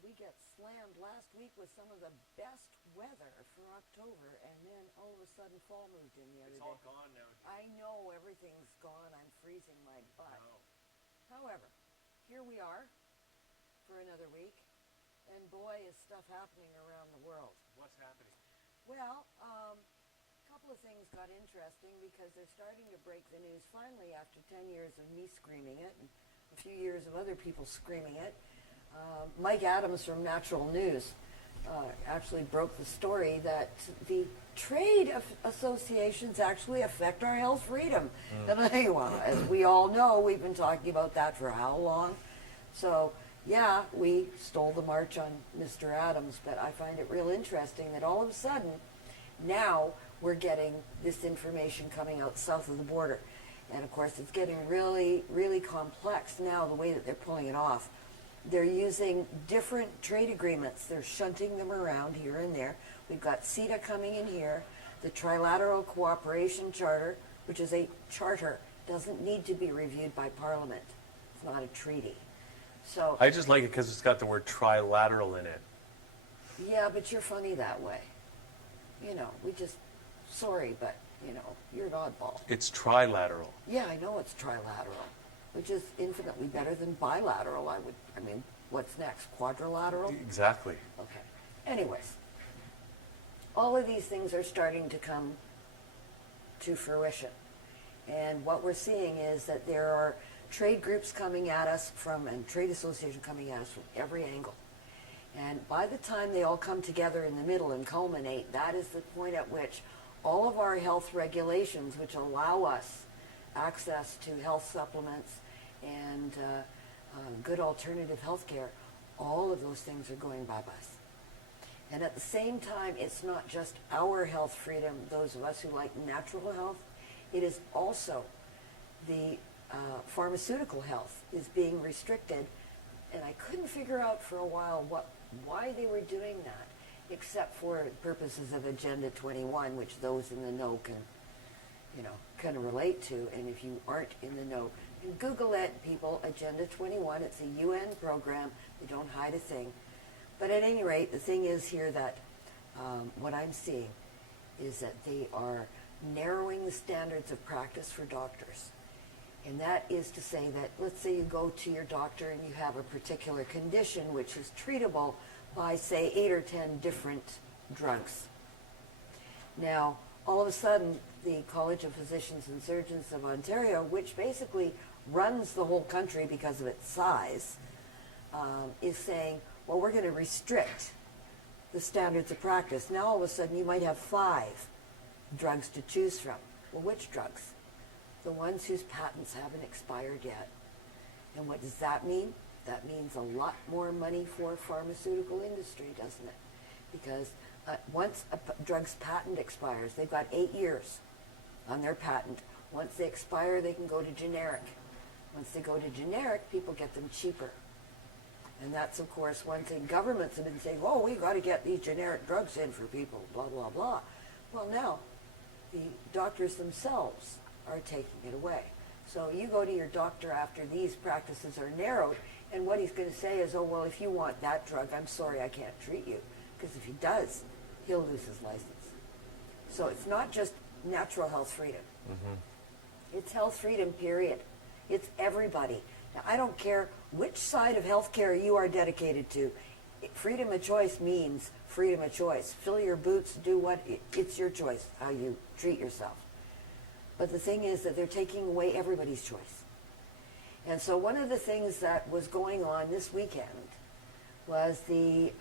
we get slammed last week with some of the best weather for October, and then all of a sudden fall moved in the other day. It's all gone now. I know everything's gone. I'm freezing my butt. No. However, here we are for another week, and boy, is stuff happening around the world. What's happening? Well, a couple of things got interesting because they're starting to break the news finally after 10 years of me screaming it and a few years of other people screaming it. Mike Adams from Natural News actually broke the story that the trade associations actually affect our health freedom. And as we all know, we've been talking about that for how long? So, yeah, we stole the march on Mr. Adams, but I find it real interesting that all of a sudden, now we're getting this information coming out south of the border. And of course, it's getting really, really complex now, the way that they're pulling it off. They're using different trade agreements. They're shunting them around here and there. We've got CETA coming in here, the Trilateral Cooperation Charter, which is a charter, doesn't need to be reviewed by Parliament. It's not a treaty. So I just like it because it's got the word trilateral in it. yeah, but you're funny that way. You know, sorry, but, you know, you're an oddball. It's trilateral. Yeah, I know it's trilateral, which is infinitely better than bilateral. I mean, what's next? Quadrilateral? Exactly. Okay. Anyways, all of these things are starting to come to fruition. And what we're seeing is that there are trade groups coming at us and trade associations coming at us from every angle. And by the time they all come together in the middle and culminate, that is the point at which all of our health regulations, which allow us access to health supplements and good alternative health care, all of those things are going bye-bye. And at the same time, it's not just our health freedom, those of us who like natural health, it is also the pharmaceutical health is being restricted. And I couldn't figure out for a while why they were doing that, except for purposes of Agenda 21, which those in the know can relate to. And if you aren't in the know, and Google it, people, Agenda 21. It's a UN program. They don't hide a thing. But at any rate, the thing is here that what I'm seeing is that they are narrowing the standards of practice for doctors. And that is to say that, let's say you go to your doctor and you have a particular condition which is treatable by, say, 8 or 10 different drugs. Now, all of a sudden, the College of Physicians and Surgeons of Ontario, which basically runs the whole country because of its size, is saying, well, we're going to restrict the standards of practice. Now, all of a sudden, you might have 5 drugs to choose from. Well, which drugs? The ones whose patents haven't expired yet. And what does that mean? That means a lot more money for pharmaceutical industry, doesn't it? Because once a drug's patent expires, they've got 8 years on their patent. Once they expire, they can go to generic. Once they go to generic, people get them cheaper. And that's, of course, one thing governments have been saying, oh, we've got to get these generic drugs in for people, blah, blah, blah. Well, now, the doctors themselves are taking it away. So you go to your doctor after these practices are narrowed, and what he's going to say is, oh, well, if you want that drug, I'm sorry, I can't treat you. Because if he does, he'll lose his license. So it's not just natural health freedom. Mm-hmm. It's health freedom, period. It's everybody. Now, I don't care which side of healthcare you are dedicated to. Freedom of choice means freedom of choice. Fill your boots, do what, it's your choice, how you treat yourself. But the thing is that they're taking away everybody's choice. And so one of the things that was going on this weekend was the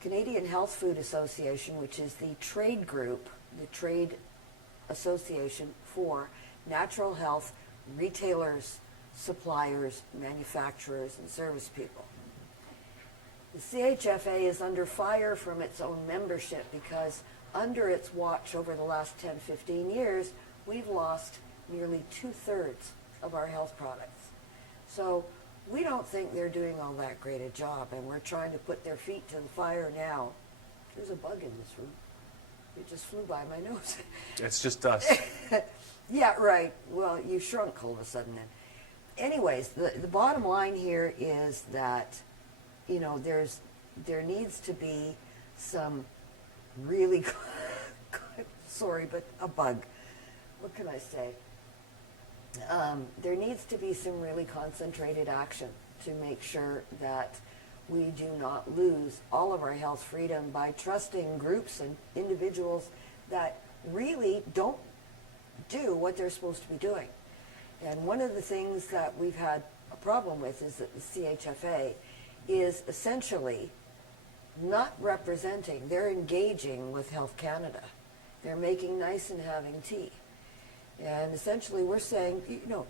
Canadian Health Food Association, which is the trade group, the trade association for natural health retailers, suppliers, manufacturers, and service people. The CHFA is under fire from its own membership because under its watch over the last 10, 15 years, we've lost nearly 2/3 of our health products. So we don't think they're doing all that great a job, and we're trying to put their feet to the fire now. There's a bug in this room. It just flew by my nose. It's just us. Yeah, right. Well, you shrunk all of a sudden then. Anyways, the bottom line here is that there needs to be some really, sorry, but a bug. What can I say? There needs to be some really concentrated action to make sure that we do not lose all of our health freedom by trusting groups and individuals that really don't do what they're supposed to be doing. And one of the things that we've had a problem with is that the CHFA is essentially not representing, they're engaging with Health Canada. They're making nice and having tea. And essentially we're saying,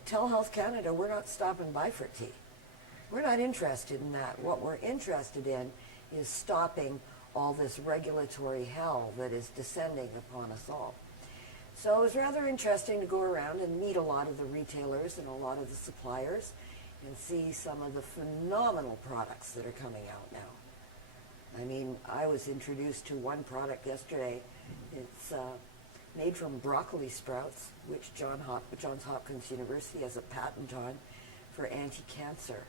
tell Health Canada we're not stopping by for tea. We're not interested in that. What we're interested in is stopping all this regulatory hell that is descending upon us all. So it was rather interesting to go around and meet a lot of the retailers and a lot of the suppliers and see some of the phenomenal products that are coming out now. I mean, I was introduced to one product yesterday. It's made from broccoli sprouts, which Johns Hopkins University has a patent on for anti-cancer.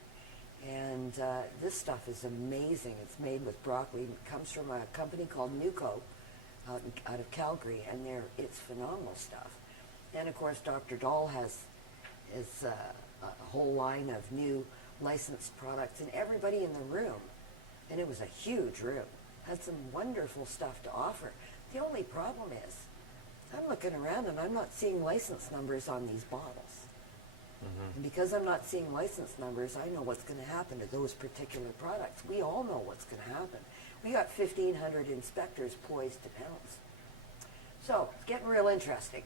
And this stuff is amazing. It's made with broccoli. It comes from a company called Nuco out of Calgary, and it's phenomenal stuff. And of course, Dr. Dahl has a whole line of new licensed products, and everybody in the room, and it was a huge room, had some wonderful stuff to offer. The only problem is, I'm looking around and I'm not seeing license numbers on these bottles. Mm-hmm. And because I'm not seeing license numbers, I know what's going to happen to those particular products. We all know what's going to happen. We got 1,500 inspectors poised to pounce. So it's getting real interesting.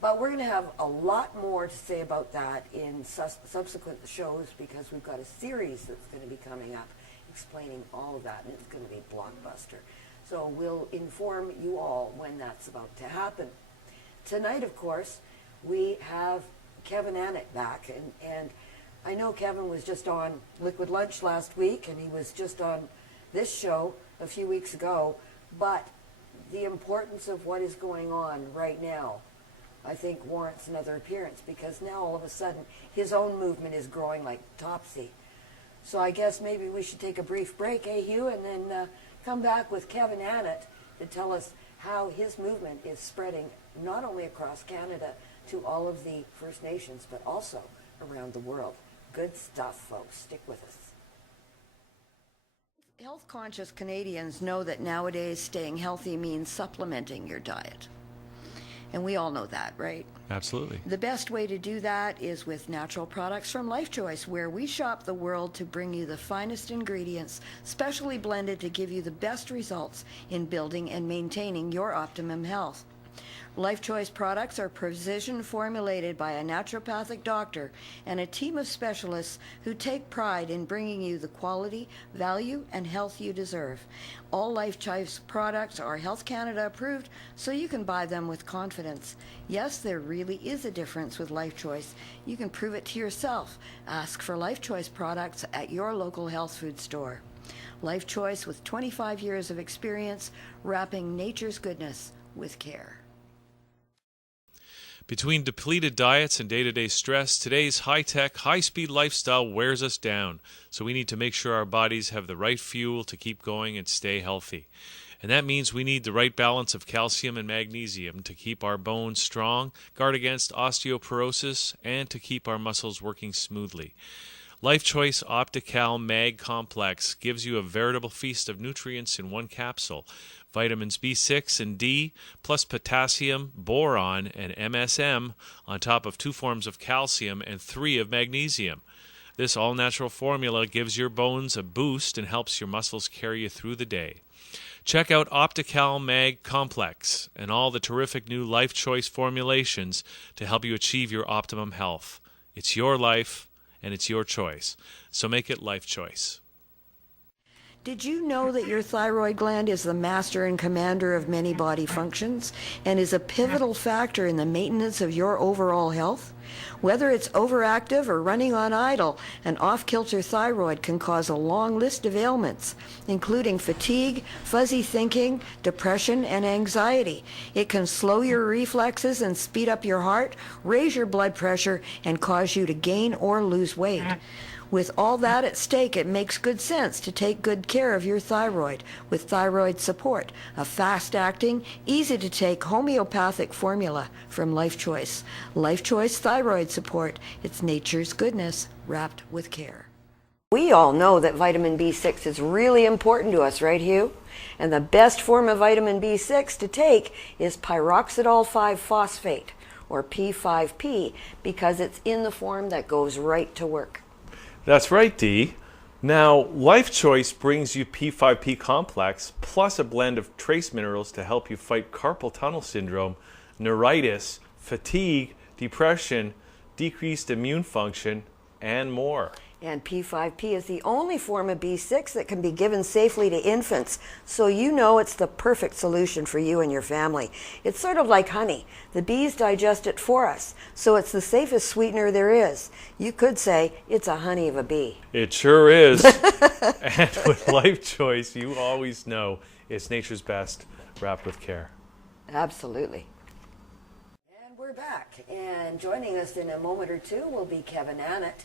But we're going to have a lot more to say about that in subsequent shows, because we've got a series that's going to be coming up explaining all of that, and it's going to be blockbuster. So we'll inform you all when that's about to happen. Tonight, of course, we have Kevin Annett back, and I know Kevin was just on Liquid Lunch last week, and he was just on this show a few weeks ago, but the importance of what is going on right now, I think, warrants another appearance, because now all of a sudden his own movement is growing like Topsy. So I guess maybe we should take a brief break, Hugh, and then come back with Kevin Annett to tell us how his movement is spreading not only across Canada to all of the First Nations, but also around the world. Good stuff, folks. Stick with us. Health-conscious Canadians know that nowadays staying healthy means supplementing your diet. And we all know that, right? Absolutely. The best way to do that is with natural products from Life Choice, where we shop the world to bring you the finest ingredients, specially blended to give you the best results in building and maintaining your optimum health. Life Choice products are precision formulated by a naturopathic doctor and a team of specialists who take pride in bringing you the quality, value, and health you deserve. All Life Choice products are Health Canada approved, so you can buy them with confidence. Yes, there really is a difference with Life Choice. You can prove it to yourself. Ask for Life Choice products at your local health food store. Life Choice, with 25 years of experience, wrapping nature's goodness with care. Between depleted diets and day-to-day stress, today's high-tech, high-speed lifestyle wears us down, so we need to make sure our bodies have the right fuel to keep going and stay healthy. And that means we need the right balance of calcium and magnesium to keep our bones strong, guard against osteoporosis, and to keep our muscles working smoothly. Life Choice Optical Mag Complex gives you a veritable feast of nutrients in one capsule. Vitamins B6 and D, plus potassium, boron, and MSM, on top of 2 forms of calcium and 3 of magnesium. This all-natural formula gives your bones a boost and helps your muscles carry you through the day. Check out Optical Mag Complex and all the terrific new Life Choice formulations to help you achieve your optimum health. It's your life, and it's your choice. So make it Life Choice. Did you know that your thyroid gland is the master and commander of many body functions and is a pivotal factor in the maintenance of your overall health? Whether it's overactive or running on idle, an off-kilter thyroid can cause a long list of ailments, including fatigue, fuzzy thinking, depression, and anxiety. It can slow your reflexes and speed up your heart, raise your blood pressure, and cause you to gain or lose weight. With all that at stake, it makes good sense to take good care of your thyroid with Thyroid Support, a fast-acting, easy-to-take homeopathic formula from Life Choice. Life Choice Thyroid Support. It's nature's goodness wrapped with care. We all know that vitamin B6 is really important to us, right, Hugh? And the best form of vitamin B6 to take is pyroxidol 5-phosphate, or P5P, because it's in the form that goes right to work. That's right, Dee. Now, Life Choice brings you P5P complex plus a blend of trace minerals to help you fight carpal tunnel syndrome, neuritis, fatigue, depression, decreased immune function, and more. And P5P is the only form of B6 that can be given safely to infants, so you know it's the perfect solution for you and your family. It's sort of like honey. The bees digest it for us, so it's the safest sweetener there is. You could say it's a honey of a bee. It sure is. And with Life Choice, you always know it's nature's best wrapped with care. Absolutely. And we're back. And joining us in a moment or two will be Kevin Annett,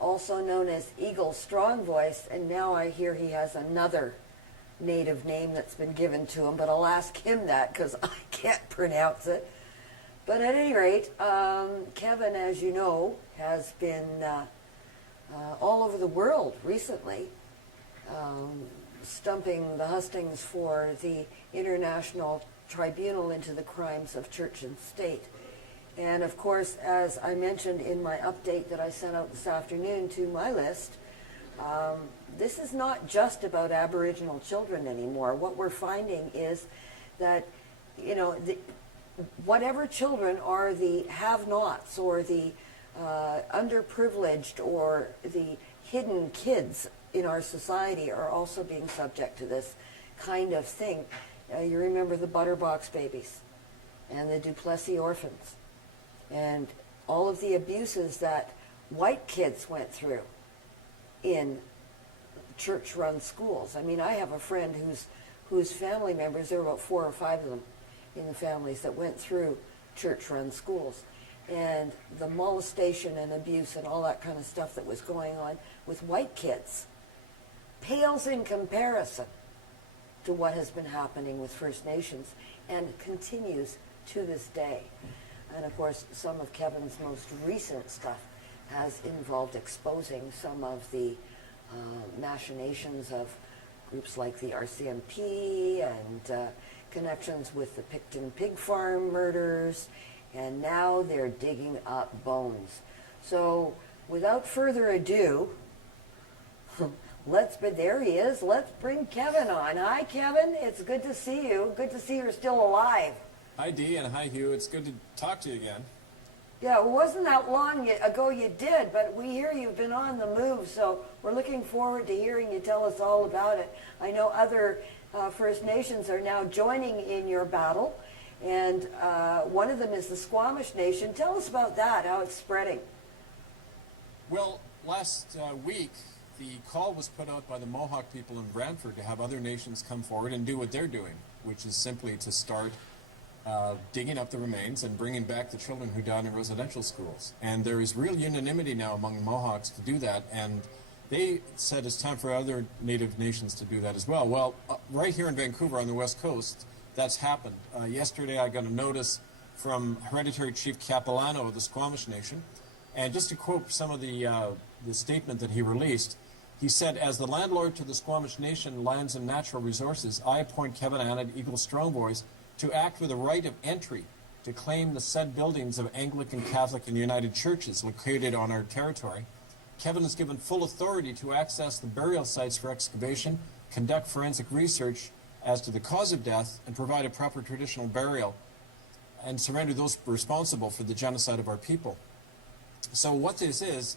also known as Eagle Strong Voice, and now I hear he has another native name that's been given to him, but I'll ask him that because I can't pronounce it. But at any rate, Kevin, as you know, has been all over the world recently, stumping the hustings for the International Tribunal into the crimes of church and state. And of course, as I mentioned in my update that I sent out this afternoon to my list, this is not just about Aboriginal children anymore. What we're finding is that, you know, whatever children are the have-nots or the underprivileged or the hidden kids in our society are also being subject to this kind of thing. You remember the Butterbox babies and the Duplessis Orphans, and all of the abuses that white kids went through in church-run schools. I mean, I have a friend whose family members, there were about 4 or 5 of them in the families that went through church-run schools. And the molestation and abuse and all that kind of stuff that was going on with white kids pales in comparison to what has been happening with First Nations and continues to this day. And of course, some of Kevin's most recent stuff has involved exposing some of the machinations of groups like the RCMP and connections with the Picton pig farm murders, and now they're digging up bones. So without further ado, there he is. Let's bring Kevin on. Hi, Kevin. It's good to see you. Good to see you're still alive. Hi, Dee, and hi, Hugh. It's good to talk to you again. Yeah, it wasn't that long ago you did, but we hear you've been on the move, so we're looking forward to hearing you tell us all about it. I know other First Nations are now joining in your battle, and one of them is the Squamish Nation. Tell us about that, how it's spreading. Well, last week, the call was put out by the Mohawk people in Brantford to have other nations come forward and do what they're doing, which is simply to start digging up the remains and bringing back the children who died in residential schools. And there is real unanimity now among the Mohawks to do that, and they said it's time for other Native nations to do that as well. Well, right here in Vancouver on the West Coast, that's happened. Yesterday I got a notice from Hereditary Chief Capilano of the Squamish Nation, and just to quote some of the statement that he released, he said, "As the landlord to the Squamish Nation lands and natural resources, I appoint Kevin Annett, Eagle Strong Voice, to act with a right of entry to claim the said buildings of Anglican, Catholic, and United Churches located on our territory. Kevin is given full authority to access the burial sites for excavation, conduct forensic research as to the cause of death, and provide a proper traditional burial, and surrender those responsible for the genocide of our people." So what this is,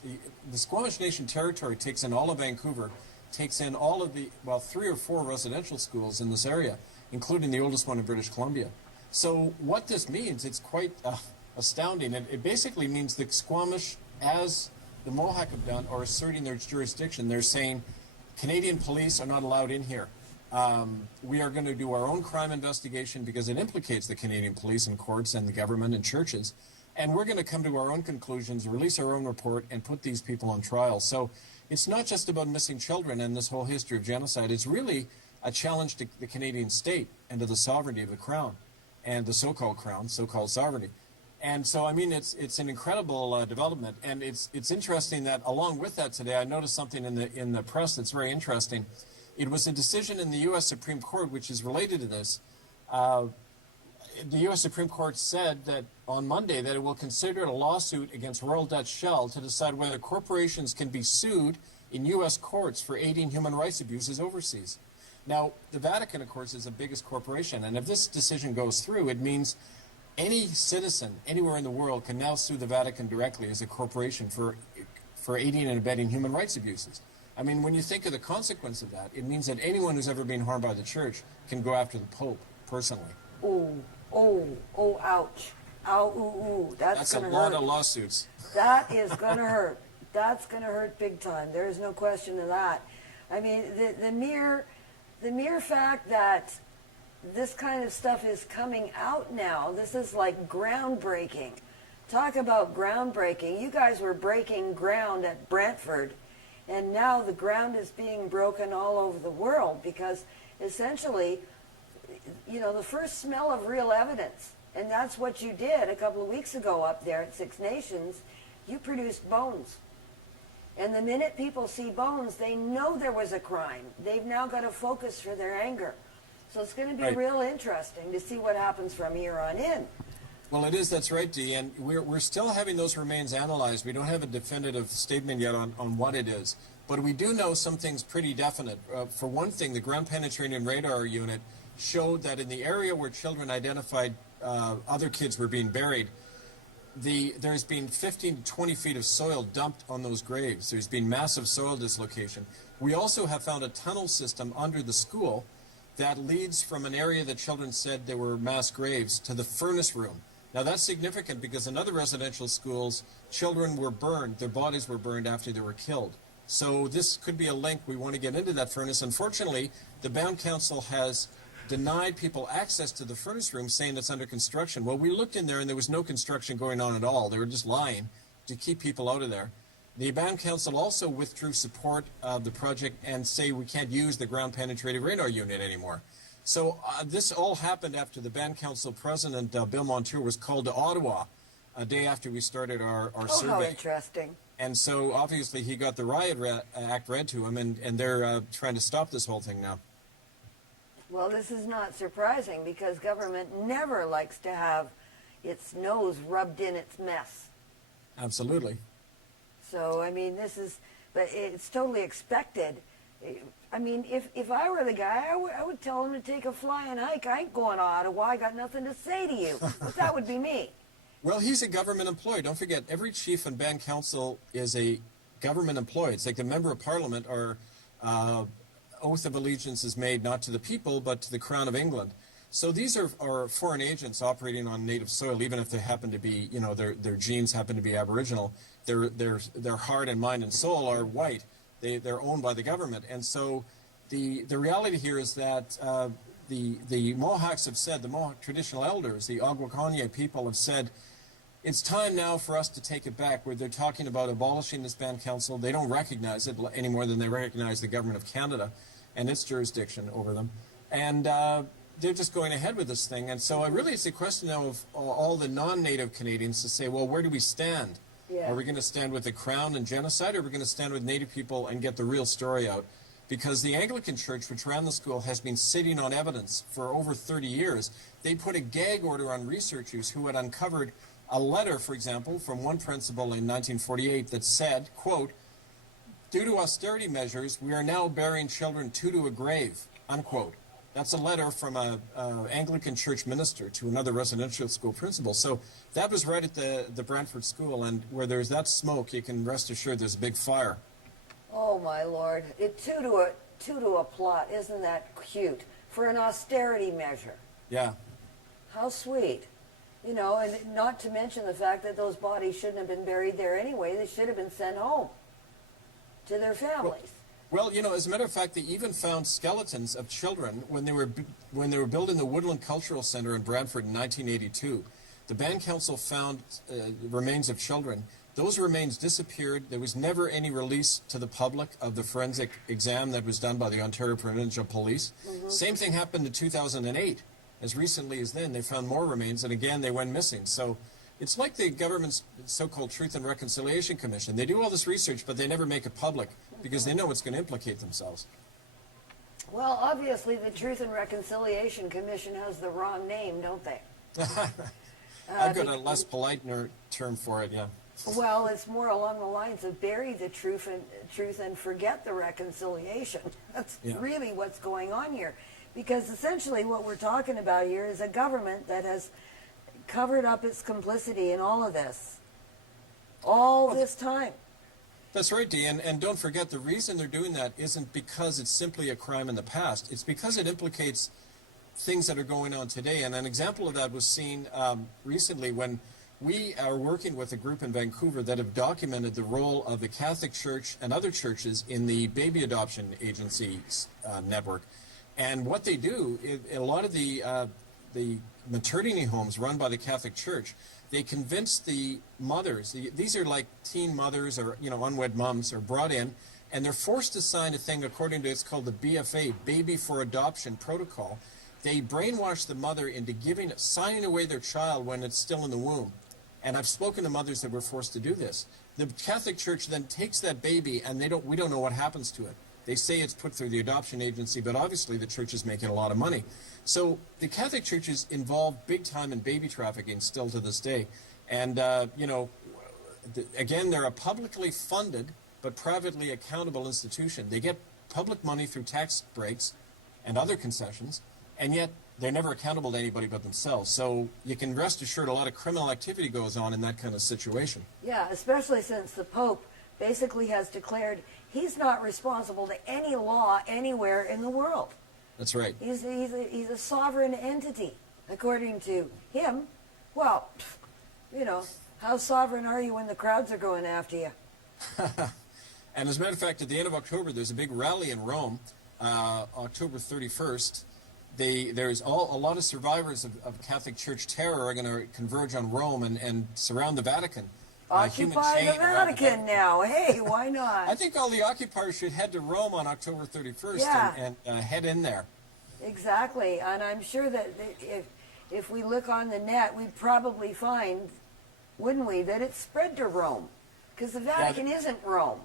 the Squamish Nation territory takes in all of Vancouver, takes in all of the, 3 or 4 residential schools in this area, including the oldest one in British Columbia. So what this means, it's quite astounding. It basically means the Squamish, as the Mohawk have done, are asserting their jurisdiction. They're saying, Canadian police are not allowed in here. We are going to do our own crime investigation because it implicates the Canadian police and courts and the government and churches. And we're going to come to our own conclusions, release our own report, and put these people on trial. So it's not just about missing children and this whole history of genocide. It's really a challenge to the Canadian state and to the sovereignty of the Crown and the so-called Crown, so-called sovereignty. And so, I mean, it's an incredible development. And it's interesting that along with that today, I noticed something in the press that's very interesting. It was a decision in the U.S. Supreme Court, which is related to this. The U.S. Supreme Court said that on Monday that it will consider a lawsuit against Royal Dutch Shell to decide whether corporations can be sued in U.S. courts for aiding human rights abuses overseas. Now, the Vatican, of course, is the biggest corporation, and if this decision goes through, it means any citizen anywhere in the world can now sue the Vatican directly as a corporation for aiding and abetting human rights abuses. I mean, when you think of the consequence of that, it means that anyone who's ever been harmed by the church can go after the Pope personally. Oh, ouch. Ow, ooh. That's going to hurt. That's a lot of lawsuits. That is going to hurt. That's going to hurt big time. There is no question of that. I mean, the mere fact that this kind of stuff is coming out now, this is like groundbreaking. Talk about groundbreaking. You guys were breaking ground at Brantford, and now the ground is being broken all over the world because essentially, you know, the first smell of real evidence, and that's what you did a couple of weeks ago up there at Six Nations, you produced bones. And the minute people see bones, they know there was a crime. They've now got a focus for their anger. So it's going to be Right. real interesting to see what happens from here on in. Well, it is. That's right, Dee. And we're still having those remains analyzed. We don't have a definitive statement yet on what it is. But we do know some things pretty definite. For one thing, the ground penetrating radar unit showed that in the area where children identified other kids were being buried, there's been 15 to 20 feet of soil dumped on those graves. There's been massive soil dislocation. We also have found a tunnel system under the school that leads from an area that children said there were mass graves to the furnace room. Now that's significant because in other residential schools, children were burned, their bodies were burned after they were killed. So this could be a link. We want to get into that furnace. Unfortunately, the Bound Council has denied people access to the furnace room, saying it's under construction. Well, we looked in there and there was no construction going on at all. They were just lying to keep people out of there. The Bound Council also withdrew support of the project and say we can't use the ground penetrating radar unit anymore. So this all happened after the Band Council President, Bill Montour, was called to Ottawa a day after we started our survey. How interesting. And so obviously he got the Riot Act read to him, and they're trying to stop this whole thing now. Well, this is not surprising because government never likes to have its nose rubbed in its mess. Absolutely. So, I mean, but it's totally expected. I mean, if I were the guy, I would tell him to take a flying hike. I ain't going to Ottawa. I got nothing to say to you. But that would be me. Well, he's a government employee. Don't forget, every chief and band council is a government employee. It's like the member of parliament or oath of allegiance is made not to the people, but to the Crown of England. So these are foreign agents operating on native soil, even if they happen to be, you know, their genes happen to be Aboriginal. Their heart and mind and soul are white. They're owned by the government. And so the reality here is that the Mohawks have said, the Mohawk traditional elders, the Algonquin people have said, it's time now for us to take it back, where they're talking about abolishing this band council. They don't recognize it any more than they recognize the government of Canada and its jurisdiction over them. And they're just going ahead with this thing. And so really it's a question now of all the non-native Canadians to say, well, where do we stand? Yeah. Are we going to stand with the Crown and genocide, or are we going to stand with native people and get the real story out? Because the Anglican Church, which ran the school, has been sitting on evidence for over 30 years. They put a gag order on researchers who had uncovered a letter, for example, from one principal in 1948 that said, quote, due to austerity measures, we are now burying children to a grave, unquote. That's a letter from an Anglican church minister to another residential school principal. So that was right at the Brantford School, and where there's that smoke, you can rest assured there's a big fire. Oh, my Lord. Two to a plot. Isn't that cute? For an austerity measure. Yeah. How sweet. You know, and not to mention the fact that those bodies shouldn't have been buried there anyway. They should have been sent home to their families. Well, you know, as a matter of fact, they even found skeletons of children when they were building the Woodland Cultural Center in Brantford in 1982. The Band Council found remains of children. Those remains disappeared. There was never any release to the public of the forensic exam that was done by the Ontario Provincial Police. Same thing happened in 2008. As recently as then, they found more remains, and again, they went missing. So it's like the government's so-called Truth and Reconciliation Commission. They do all this research, but they never make it public because they know it's going to implicate themselves. Well, obviously, the Truth and Reconciliation Commission has the wrong name, don't they? I've got a less polite term for it, yeah. Well, it's more along the lines of bury the truth and forget the reconciliation. That's really what's going on here. Because essentially what we're talking about here is a government that has covered up its complicity in all of this. All this time. That's right, Dee. And don't forget, the reason they're doing that isn't because it's simply a crime in the past. It's because it implicates things that are going on today. And an example of that was seen recently when we are working with a group in Vancouver that have documented the role of the Catholic Church and other churches in the baby adoption agencies network. And what they do, a lot of the maternity homes run by the Catholic Church, they convince the mothers, these are like teen mothers or unwed moms, are brought in, and they're forced to sign a thing according to, it's called the BFA, Baby for Adoption Protocol. They brainwash the mother into signing away their child when it's still in the womb. And I've spoken to mothers that were forced to do this. The Catholic Church then takes that baby, and we don't know what happens to it. They say it's put through the adoption agency, but obviously the church is making a lot of money. So the Catholic Church is involved big time in baby trafficking still to this day. And, again, they're a publicly funded but privately accountable institution. They get public money through tax breaks and other concessions, and yet they're never accountable to anybody but themselves. So you can rest assured a lot of criminal activity goes on in that kind of situation. Yeah, especially since the Pope basically has declared he's not responsible to any law anywhere in the world. That's right. He's a sovereign entity, according to him. Well, how sovereign are you when the crowds are going after you? And as a matter of fact, at the end of October, there's a big rally in Rome, October 31st. There's a lot of survivors of Catholic Church terror are going to converge on Rome and surround the Vatican. Occupy the Vatican now. Hey, why not? I think all the occupiers should head to Rome on October 31st and head in there. Exactly. And I'm sure that if we look on the net, we'd probably find, wouldn't we, that it's spread to Rome. Because the Vatican isn't Rome.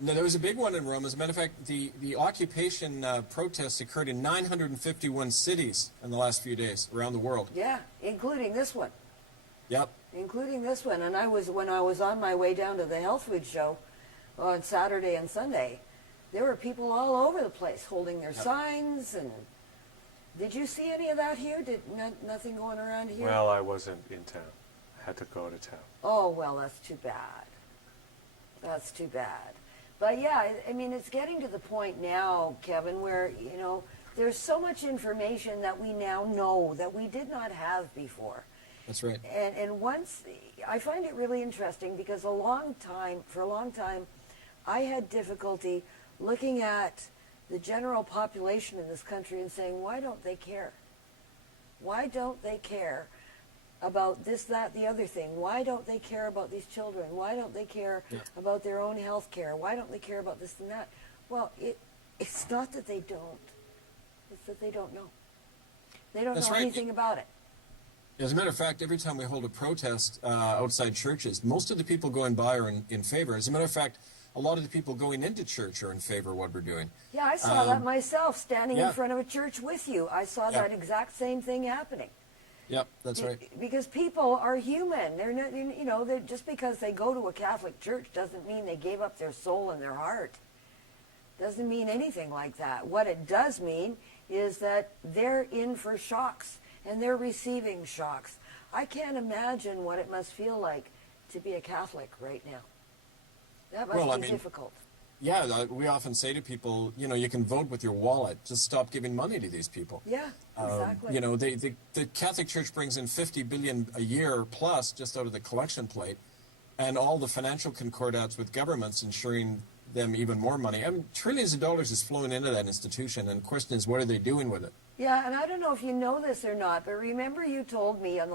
No, there was a big one in Rome. As a matter of fact, the occupation protests occurred in 951 cities in the last few days around the world. Yeah, including this one. Yep. Including this one. And when I was on my way down to the health food show on Saturday and Sunday, there were people all over the place holding their signs. And did you see any of that here? Nothing going around here? Well, I wasn't in town. I had to go to town. Oh, well, that's too bad. That's too bad. But yeah, I mean, it's getting to the point now, Kevin, where, there's so much information that we now know that we did not have before. That's right. And once, I find it really interesting because for a long time, I had difficulty looking at the general population in this country and saying, why don't they care? Why don't they care about this, that, the other thing? Why don't they care about these children? Why don't they care about their own health care? Why don't they care about this and that? Well, it's not that they don't. It's that they don't know. They don't know anything about it. As a matter of fact, every time we hold a protest outside churches, most of the people going by are in favor. As a matter of fact, a lot of the people going into church are in favor of what we're doing. Yeah, I saw that myself, standing in front of a church with you. I saw that exact same thing happening. Yep, that's right. Because people are human. They're not, they're, just because they go to a Catholic church doesn't mean they gave up their soul and their heart. Doesn't mean anything like that. What it does mean is that they're in for shocks, and they're receiving shocks. I can't imagine what it must feel like to be a Catholic right now. That must be difficult. Yeah, we often say to people, you can vote with your wallet. Just stop giving money to these people. Yeah, exactly. The Catholic Church brings in $50 billion a year plus just out of the collection plate, and all the financial concordats with governments ensuring them even more money. I mean, trillions of dollars is flowing into that institution, and the question is, what are they doing with it? Yeah, and I don't know if you know this or not, but remember you told me on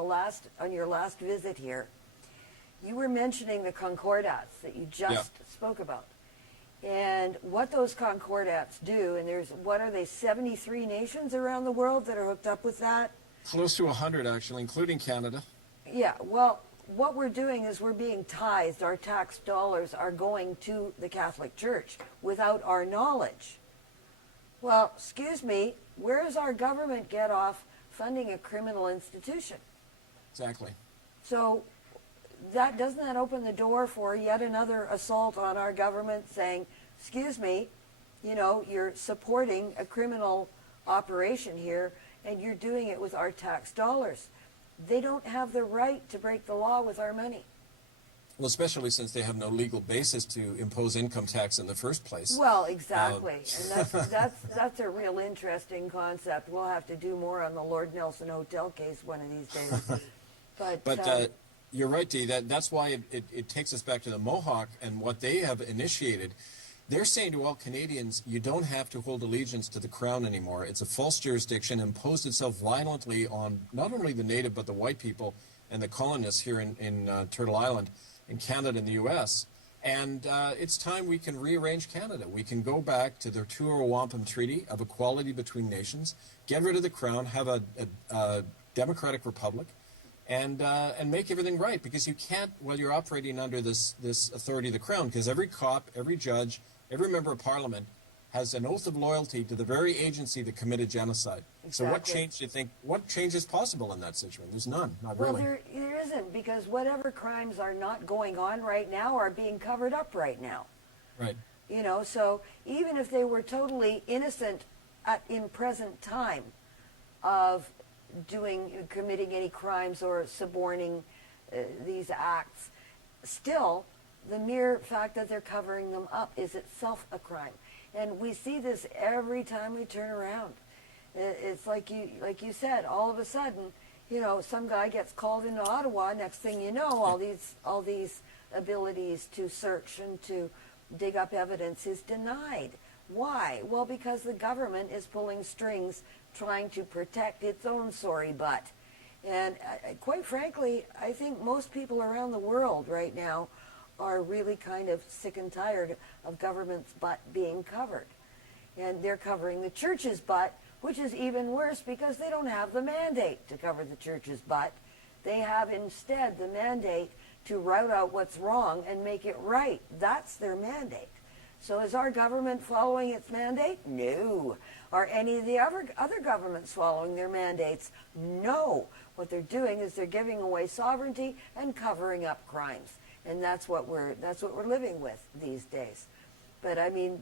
your last visit here, you were mentioning the concordats that you just spoke about. And what those concordats do, and what are they, 73 nations around the world that are hooked up with that? Close to 100, actually, including Canada. Yeah, well, what we're doing is we're being tithed. Our tax dollars are going to the Catholic Church without our knowledge. Well, excuse me, where does our government get off funding a criminal institution? Exactly. So doesn't that open the door for yet another assault on our government saying, excuse me, you're supporting a criminal operation here and you're doing it with our tax dollars. They don't have the right to break the law with our money. Well, especially since they have no legal basis to impose income tax in the first place. Well, exactly. And that's a real interesting concept. We'll have to do more on the Lord Nelson Hotel case one of these days. But you're right, Dee. That's why it takes us back to the Mohawk and what they have initiated. They're saying to all Canadians, you don't have to hold allegiance to the Crown anymore. It's a false jurisdiction, imposed itself violently on not only the Native but the white people and the colonists here in Turtle Island, in Canada and the U.S. And it's time we can rearrange Canada. We can go back to the Tuawa Wampum Treaty of Equality Between Nations, get rid of the Crown, have a democratic republic, and make everything right. Because you can't, while you're operating under this authority of the Crown, because every cop, every judge, every member of Parliament has an oath of loyalty to the very agency that committed genocide. Exactly. So what change do you think, what change is possible in that situation? There's none, not really. Well, there isn't, because whatever crimes are not going on right now are being covered up right now. Right. So even if they were totally innocent in present time of committing any crimes or suborning these acts, still, the mere fact that they're covering them up is itself a crime. And we see this every time we turn around. It's like you said, all of a sudden, some guy gets called into Ottawa, next thing you know, all these abilities to search and to dig up evidence is denied. Why? Well, because the government is pulling strings trying to protect its own sorry butt. And quite frankly, I think most people around the world right now are really kind of sick and tired of government's butt being covered. And they're covering the church's butt, which is even worse because they don't have the mandate to cover the church's butt. They have instead the mandate to root out what's wrong and make it right. That's their mandate. So is our government following its mandate? No. Are any of the other governments following their mandates? No. What they're doing is they're giving away sovereignty and covering up crimes. And that's what we're living with these days. But I mean,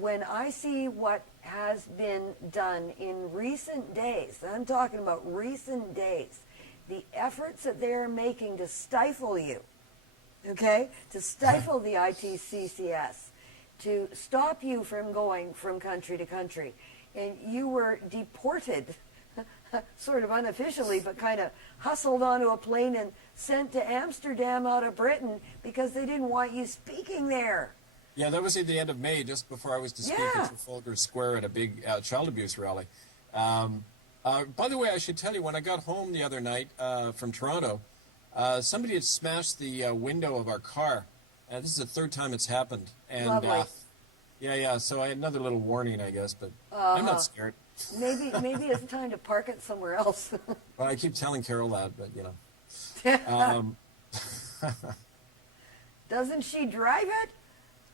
when I see what has been done in recent days, I'm talking about recent days, the efforts that they're making to stifle you, okay, to stifle the ITCCS, to stop you from going from country to country, and you were deported, sort of unofficially, but kind of hustled onto a plane and sent to Amsterdam out of Britain because they didn't want you speaking there. Yeah, that was at the end of May, just before I was to speak at Trafalgar Square at a big child abuse rally. By the way, I should tell you, when I got home the other night from Toronto, somebody had smashed the window of our car. This is the third time it's happened. And Lovely. So I had another little warning, I guess, but I'm not scared. Maybe it's time to park it somewhere else. Well, I keep telling Carol that, but Doesn't she drive it?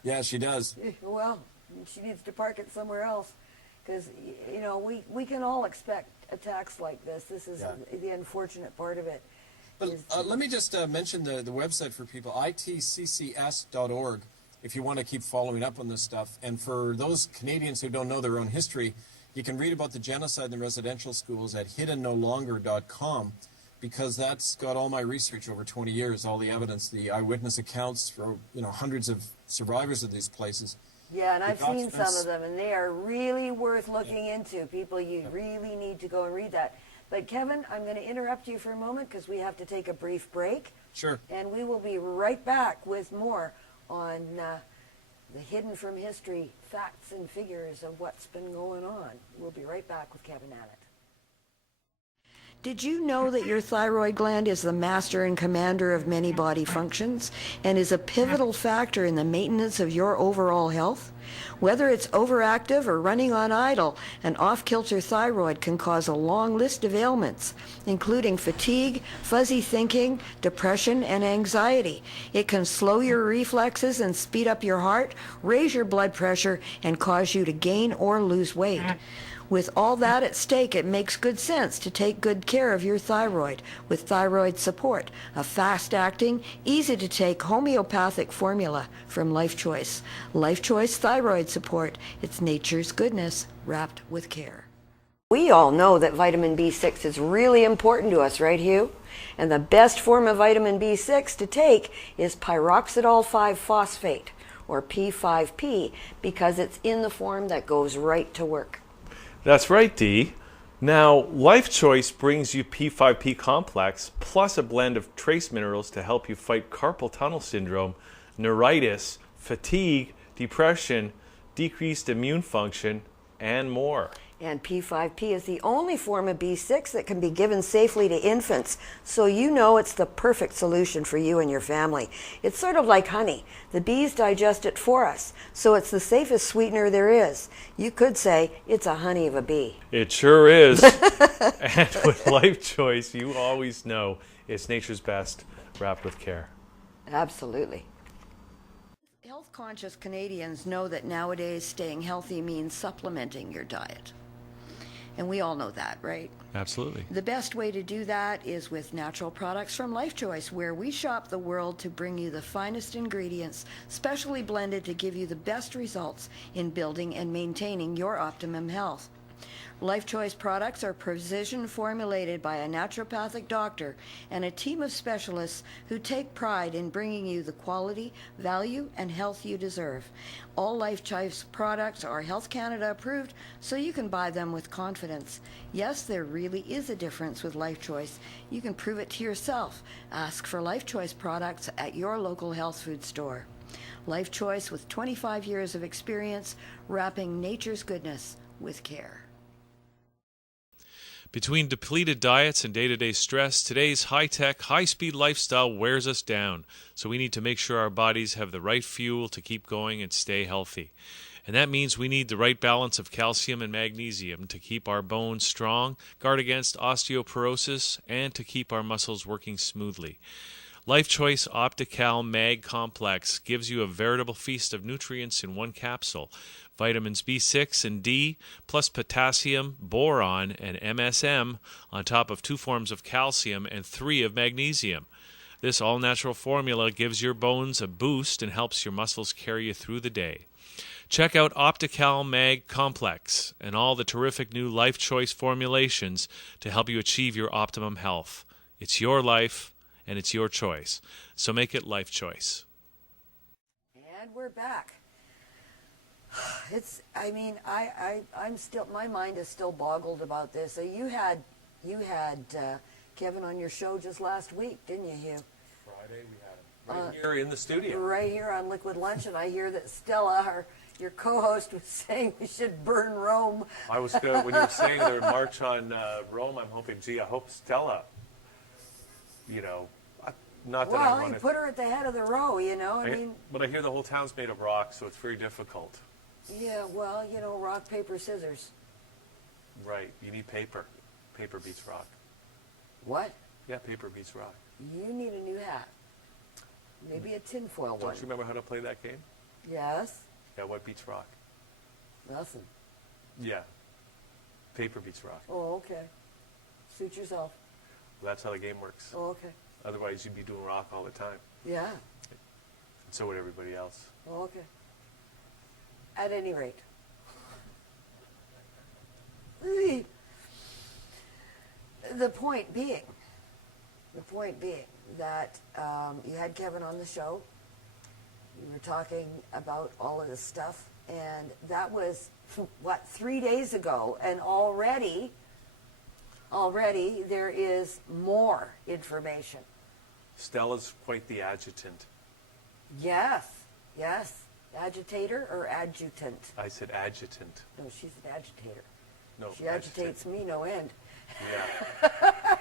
Yeah, she does. Well, she needs to park it somewhere else, because we can all expect attacks like this. This is the unfortunate part of it. But let me just mention the website for people, itccs.org, if you want to keep following up on this stuff. And for those Canadians who don't know their own history, you can read about the genocide in the residential schools at hiddennolonger.com, because that's got all my research over 20 years, all the evidence, the eyewitness accounts for hundreds of survivors of these places. Yeah, and I've seen some of them, and they are really worth looking into. People, you really need to go and read that. But Kevin, I'm going to interrupt you for a moment because we have to take a brief break. Sure. And we will be right back with more on the hidden from history facts and figures of what's been going on. We'll be right back with Kevin Annett. Did you know that your thyroid gland is the master and commander of many body functions and is a pivotal factor in the maintenance of your overall health? Whether it's overactive or running on idle, an off-kilter thyroid can cause a long list of ailments, including fatigue, fuzzy thinking, depression, and anxiety. It can slow your reflexes and speed up your heart, raise your blood pressure, and cause you to gain or lose weight. With all that at stake, it makes good sense to take good care of your thyroid with Thyroid Support, a fast-acting, easy-to-take homeopathic formula from Life Choice. Life Choice Thyroid Support. It's nature's goodness wrapped with care. We all know that vitamin B6 is really important to us, right, Hugh? And the best form of vitamin B6 to take is pyroxidol 5-phosphate, or P5P, because it's in the form that goes right to work. That's right, Dee. Now, Life Choice brings you P5P complex plus a blend of trace minerals to help you fight carpal tunnel syndrome, neuritis, fatigue, depression, decreased immune function, and more. And P5P is the only form of B6 that can be given safely to infants, so you know it's the perfect solution for you and your family. It's sort of like honey. The bees digest it for us, so it's the safest sweetener there is. You could say it's a honey of a bee. It sure is. And with Life Choice, you always know it's nature's best wrapped with care. Absolutely. Health-conscious Canadians know that nowadays staying healthy means supplementing your diet. And we all know that, right? Absolutely. The best way to do that is with natural products from Life Choice, where we shop the world to bring you the finest ingredients, specially blended to give you the best results in building and maintaining your optimum health. Life Choice products are precision formulated by a naturopathic doctor and a team of specialists who take pride in bringing you the quality, value, and health you deserve. All Life Choice products are Health Canada approved, so you can buy them with confidence. Yes, there really is a difference with Life Choice. You can prove it to yourself. Ask for Life Choice products at your local health food store. Life Choice, with 25 years of experience, wrapping nature's goodness with care. Between depleted diets and day-to-day stress, today's high-tech, high-speed lifestyle wears us down, so we need to make sure our bodies have the right fuel to keep going and stay healthy. And that means we need the right balance of calcium and magnesium to keep our bones strong, guard against osteoporosis, and to keep our muscles working smoothly. Life Choice Optical Mag Complex gives you a veritable feast of nutrients in one capsule. Vitamins B6 and D, plus potassium, boron, and MSM, on top of 2 forms of calcium and 3 of magnesium. This all-natural formula gives your bones a boost and helps your muscles carry you through the day. Check out Optical Mag Complex and all the terrific new Life Choice formulations to help you achieve your optimum health. It's your life, and it's your choice. So make it Life Choice. And we're back. I'm still, my mind is still boggled about this. So you had Kevin on your show just last week, didn't you, Hugh? Friday we had him right here in the studio. Right here on Liquid Lunch, and I hear that Stella, your co-host, was saying we should burn Rome. I was when you were saying their march on Rome, I'm hoping, I hope Stella, not that I Well, want you to... put her at the head of the row, But I hear the whole town's made of rock, so it's very difficult. Yeah, well, rock, paper, scissors. Right, you need paper. Paper beats rock. What? Yeah, paper beats rock. You need a new hat. Maybe a tinfoil one. Don't you remember how to play that game? Yes? Yeah, what beats rock? Nothing. Yeah, paper beats rock. Oh, okay. Suit yourself. Well, that's how the game works. Oh, okay. Otherwise, you'd be doing rock all the time. Yeah. And so would everybody else. Oh, okay. At any rate. The point being that you had Kevin on the show. You were talking about all of this stuff, and that was, 3 days ago, and already there is more information. Stella's quite the adjutant. Yes. Agitator or adjutant? I said adjutant. No, she's an agitator. No, She agitates me no end. Yeah.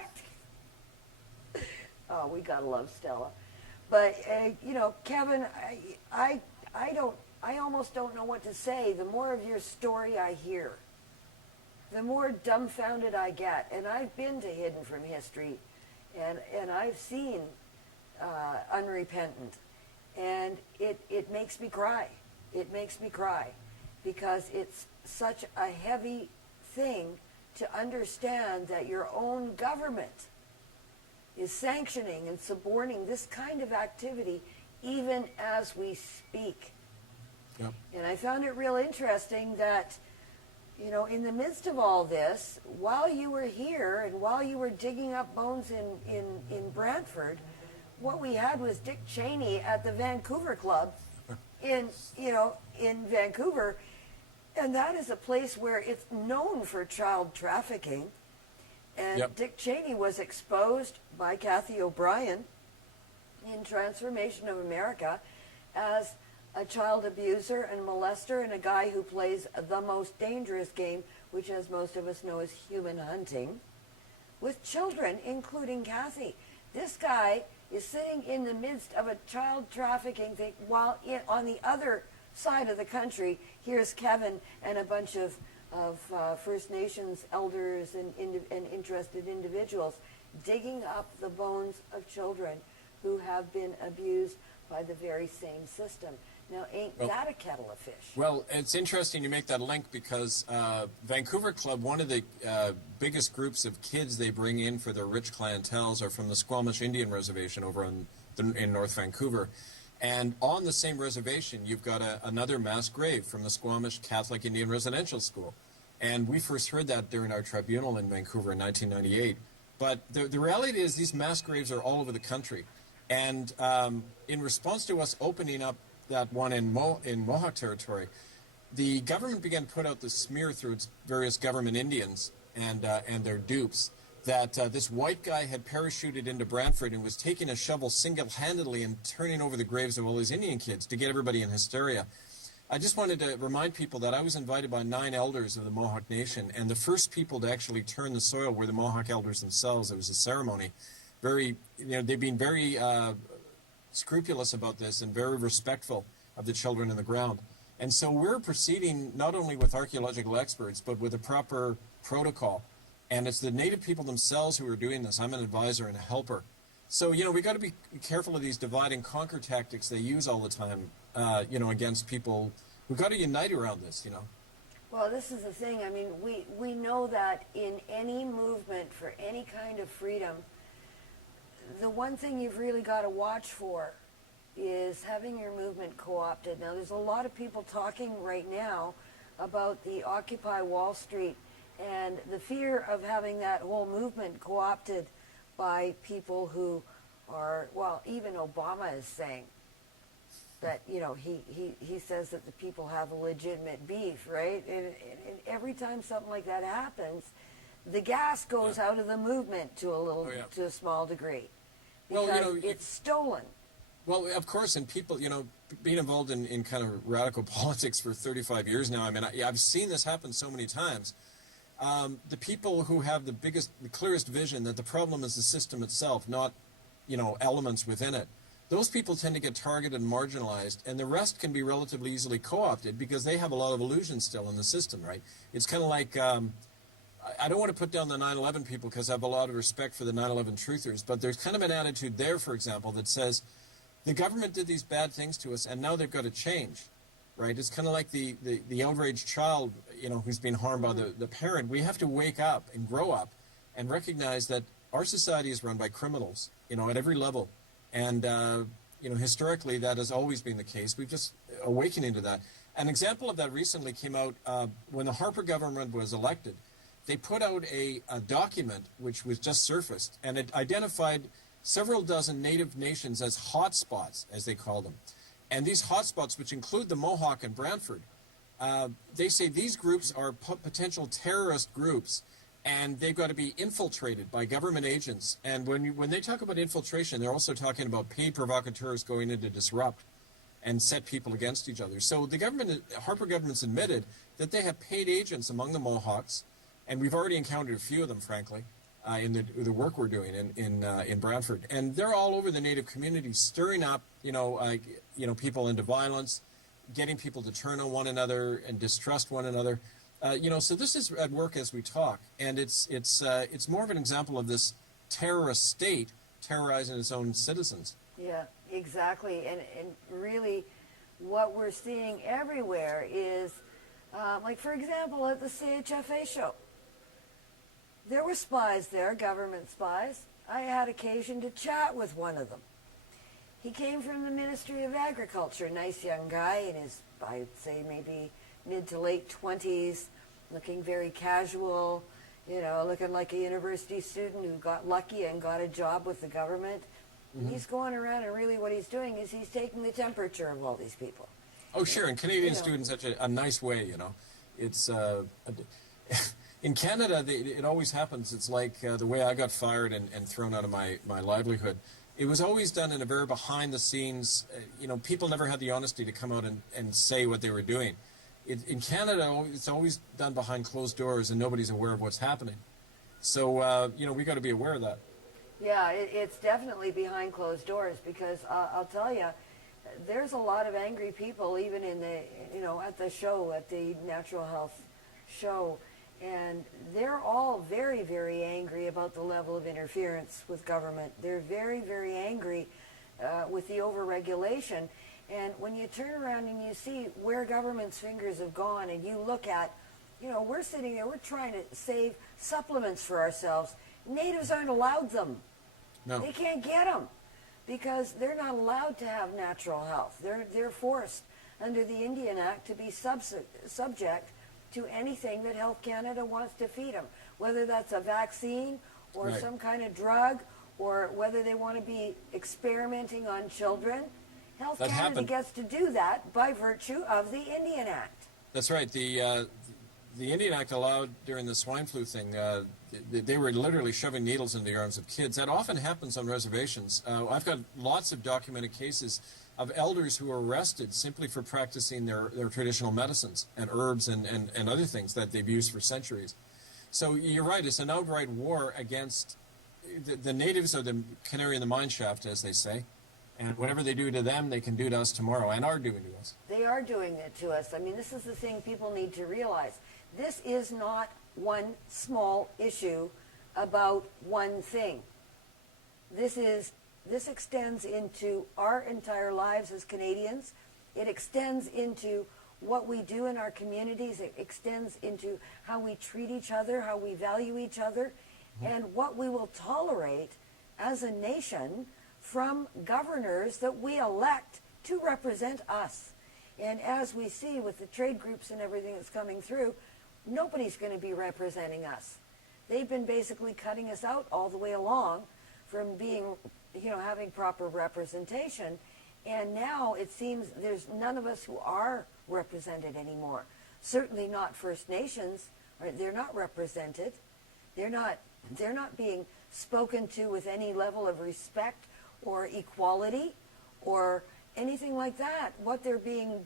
Oh, we gotta love Stella. But Kevin, I almost don't know what to say. The more of your story I hear, the more dumbfounded I get. And I've been to Hidden from History, and I've seen Unrepentant, and it makes me cry. It makes me cry because it's such a heavy thing to understand that your own government is sanctioning and suborning this kind of activity even as we speak. Yep. And I found it real interesting that, in the midst of all this, while you were here and while you were digging up bones in Brantford, what we had was Dick Cheney at the Vancouver Club in Vancouver, and that is a place where it's known for child trafficking. And Yep. Dick Cheney was exposed by Kathy O'Brien in Transformation of America as a child abuser and molester and a guy who plays the most dangerous game, which as most of us know is human hunting, with children, including Kathy. This guy is sitting in the midst of a child trafficking thing while on the other side of the country, here's Kevin and a bunch of First Nations elders and interested individuals digging up the bones of children who have been abused by the very same system. Now, ain't that a kettle of fish? Well, it's interesting you make that link because Vancouver Club, one of the biggest groups of kids they bring in for their rich clienteles are from the Squamish Indian Reservation over in North Vancouver. And on the same reservation, you've got another mass grave from the Squamish Catholic Indian Residential School. And we first heard that during our tribunal in Vancouver in 1998. But the reality is these mass graves are all over the country. And in response to us opening up that one in Mohawk territory, the government began to put out the smear through its various government Indians and their dupes that this white guy had parachuted into Brantford and was taking a shovel single-handedly and turning over the graves of all these Indian kids to get everybody in hysteria. I just wanted to remind people that I was invited by 9 elders of the Mohawk Nation, and the first people to actually turn the soil were the Mohawk elders themselves. It was a ceremony. They've been very scrupulous about this and very respectful of the children in the ground. And so we're proceeding not only with archaeological experts, but with a proper protocol. And it's the Native people themselves who are doing this. I'm an advisor and a helper. So, we got to be careful of these divide and conquer tactics they use all the time, against people. We've got to unite around this, Well, this is the thing. I mean, we know that in any movement for any kind of freedom, the one thing you've really got to watch for is having your movement co-opted. Now, there's a lot of people talking right now about the Occupy Wall Street and the fear of having that whole movement co-opted by people who are, well, even Obama is saying that, he says that the people have a legitimate beef, right? And every time something like that happens, the gas goes out of the movement to to a small degree. Because it's stolen. Well, of course, and people, being involved in kind of radical politics for 35 years now, I mean, I've seen this happen so many times. The people who have the clearest vision that the problem is the system itself, not, elements within it, those people tend to get targeted and marginalized, and the rest can be relatively easily co-opted because they have a lot of illusions still in the system, right? It's kind of like, I don't want to put down the 9/11 people because I have a lot of respect for the 9/11 truthers, but there's kind of an attitude there, for example, that says the government did these bad things to us and now they've got to change, right? It's kind of like the outraged child, who's been harmed by the parent. We have to wake up and grow up and recognize that our society is run by criminals, at every level. And, historically that has always been the case. We've just awakening to that. An example of that recently came out when the Harper government was elected. They put out a document which was just surfaced, and it identified several dozen Native nations as hotspots, as they call them. And these hotspots, which include the Mohawk and Brantford, they say these groups are potential terrorist groups, and they've got to be infiltrated by government agents. And when they talk about infiltration, they're also talking about paid provocateurs going in to disrupt. and set people against each other. So the government, Harper government's admitted that they have paid agents among the Mohawks, and we've already encountered a few of them, frankly, in the work we're doing in Brantford, and they're all over the Native community, stirring up, people into violence, getting people to turn on one another and distrust one another. So this is at work as we talk, and it's more of an example of this terrorist state terrorizing its own citizens. Yeah, exactly. And really what we're seeing everywhere is, like for example, at the CHFA show, there were spies there, government spies. I had occasion to chat with one of them. He came from the Ministry of Agriculture, a nice young guy in his, I'd say maybe mid to late 20s, looking very casual, looking like a university student who got lucky and got a job with the government. Mm-hmm. He's going around, and really what he's doing is he's taking the temperature of all these people. Oh, sure, and Canadians do it in such a nice way, It's in Canada, it always happens. It's like the way I got fired and thrown out of my livelihood. It was always done in a very behind-the-scenes, people never had the honesty to come out and say what they were doing. In Canada, it's always done behind closed doors, and nobody's aware of what's happening. So, we got to be aware of that. Yeah, it's definitely behind closed doors, because I'll tell you, there's a lot of angry people, even in the, at the show, at the natural health show, and they're all very, very angry about the level of interference with government. They're very, very angry with the overregulation. And when you turn around and you see where government's fingers have gone, and you look at, we're sitting there, we're trying to save supplements for ourselves. Natives aren't allowed them. No. They can't get them because they're not allowed to have natural health. They're forced under the Indian Act to be subject to anything that Health Canada wants to feed them, whether that's a vaccine or right. some kind of drug, or whether they want to be experimenting on children. Health That Canada happened. gets to do that by virtue of the Indian Act. That's right. The Indian Act allowed, during the swine flu thing, they were literally shoving needles into the arms of kids. That often happens on reservations. I've got lots of documented cases of elders who were arrested simply for practicing their traditional medicines and herbs and other things that they've used for centuries. So you're right, it's an outright war against the natives are the canary in the mine shaft, as they say. And whatever they do to them, they can do to us tomorrow, and are doing to us. They are doing it to us. I mean, this is the thing people need to realize. This is not one small issue about one thing. This extends into our entire lives as Canadians. It extends into what we do in our communities. It extends into how we treat each other, how we value each other, and what we will tolerate as a nation from governors that we elect to represent us. And as we see with the trade groups and everything that's coming through, nobody's going to be representing us. They've been basically cutting us out all the way along from being, having proper representation. And now it seems there's none of us who are represented anymore. Certainly not First Nations. Right? They're not represented. They're not being spoken to with any level of respect or equality or anything like that. How they're being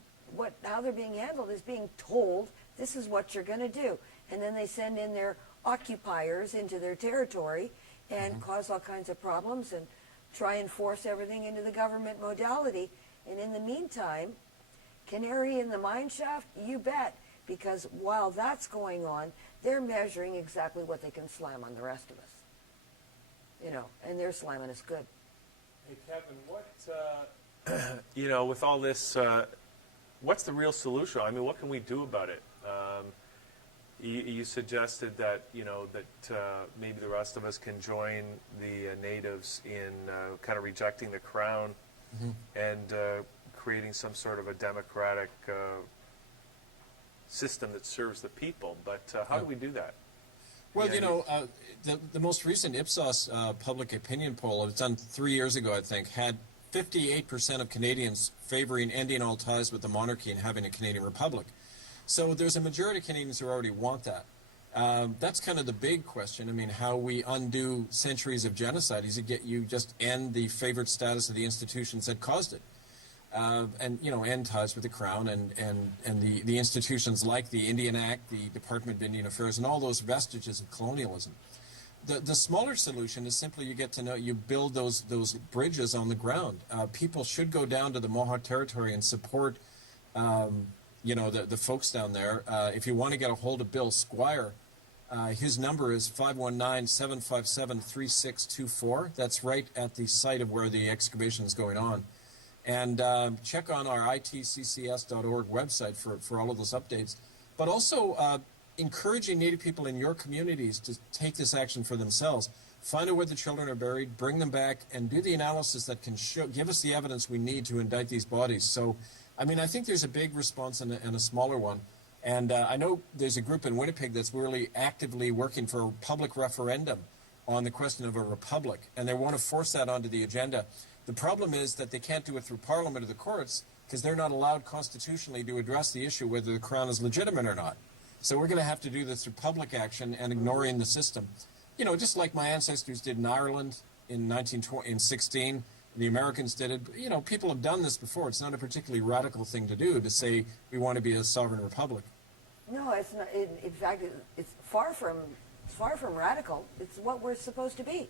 handled is being told, this is what you're going to do. And then they send in their occupiers into their territory and cause all kinds of problems and try and force everything into the government modality. And in the meantime, canary in the mine shaft, you bet, because while that's going on, they're measuring exactly what they can slam on the rest of us. And they're slamming us good. Hey, Kevin, with all this, what's the real solution? I mean, what can we do about it? You suggested that, maybe the rest of us can join the natives in kind of rejecting the crown and creating some sort of a democratic system that serves the people. But how do we do that? Well, the most recent Ipsos public opinion poll, it was done 3 years ago, I think, had 58% of Canadians favoring ending all ties with the monarchy and having a Canadian republic. So there's a majority of Canadians who already want that. That's kind of the big question. I mean, how we undo centuries of genocide is you just end the favored status of the institutions that caused it. and end ties with the Crown and the institutions like the Indian Act, the Department of Indian Affairs, and all those vestiges of colonialism. The smaller solution is simply you build those bridges on the ground. People should go down to the Mohawk territory and support the folks down there. If you want to get a hold of Bill Squire, his number is 519-757-3624. That's right at the site of where the excavation is going on. And check on our itccs.org website for all of those updates. But also encouraging Native people in your communities to take this action for themselves. Find out where the children are buried, bring them back, and do the analysis that can give us the evidence we need to indict these bodies. So, I think there's a big response and a smaller one. And I know there's a group in Winnipeg that's really actively working for a public referendum on the question of a republic, and they want to force that onto the agenda. The problem is that they can't do it through Parliament or the courts because they're not allowed constitutionally to address the issue whether the Crown is legitimate or not. So we're going to have to do this through public action and ignoring the system. Just like my ancestors did in Ireland in 16, the Americans did it. People have done this before. It's not a particularly radical thing to do to say we want to be a sovereign republic. No, it's not. In fact, it's far from radical. It's what we're supposed to be.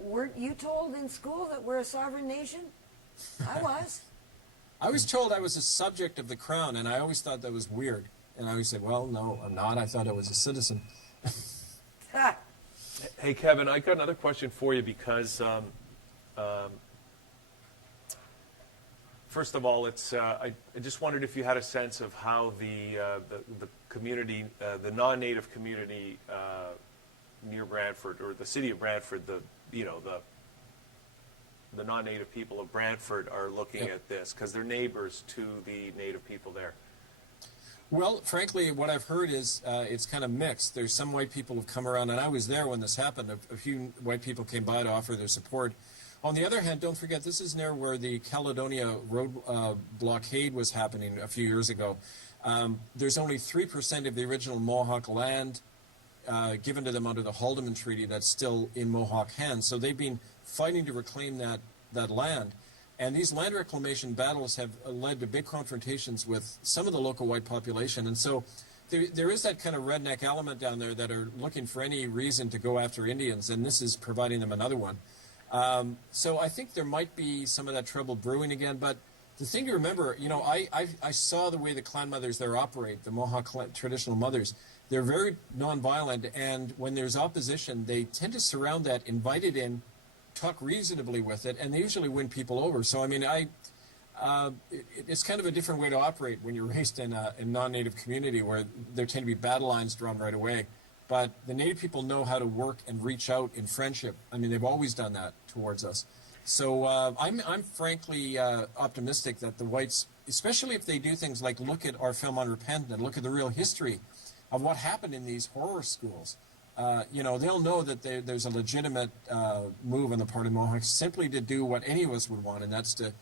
Weren't you told in school that we're a sovereign nation? I was. I was told I was a subject of the Crown, and I always thought that was weird. And I always said, well, no, I'm not. I thought I was a citizen. Hey, Kevin, I got another question for you because, first of all, it's I just wondered if you had a sense of how the community, the non-native community near Brantford, or the city of Brantford, the non-native people of Brantford are looking at this because they're neighbors to the native people there. Well, frankly, what I've heard is it's kind of mixed. There's some white people who've come around, and I was there when this happened. A few white people came by to offer their support. On the other hand, don't forget, this is near where the Caledonia Road blockade was happening a few years ago. There's only 3% of the original Mohawk land given to them under the Haldeman Treaty that's still in Mohawk hands. So they've been fighting to reclaim that land. And these land reclamation battles have led to big confrontations with some of the local white population. And so there is that kind of redneck element down there that are looking for any reason to go after Indians, and this is providing them another one. So I think there might be some of that trouble brewing again. But the thing to remember, I saw the way the clan mothers there operate, the Mohawk traditional mothers. They're very nonviolent, and when there's opposition, they tend to surround that, invite it in, talk reasonably with it, and they usually win people over. So, it's kind of a different way to operate when you're raised in a non-native community where there tend to be battle lines drawn right away. But the native people know how to work and reach out in friendship. They've always done that towards us. So I'm frankly optimistic that the whites, especially if they do things like look at our film Unrepentant and look at the real history of what happened in these horror schools, they'll know that there's a legitimate move on the part of Mohawks simply to do what any of us would want, and that's to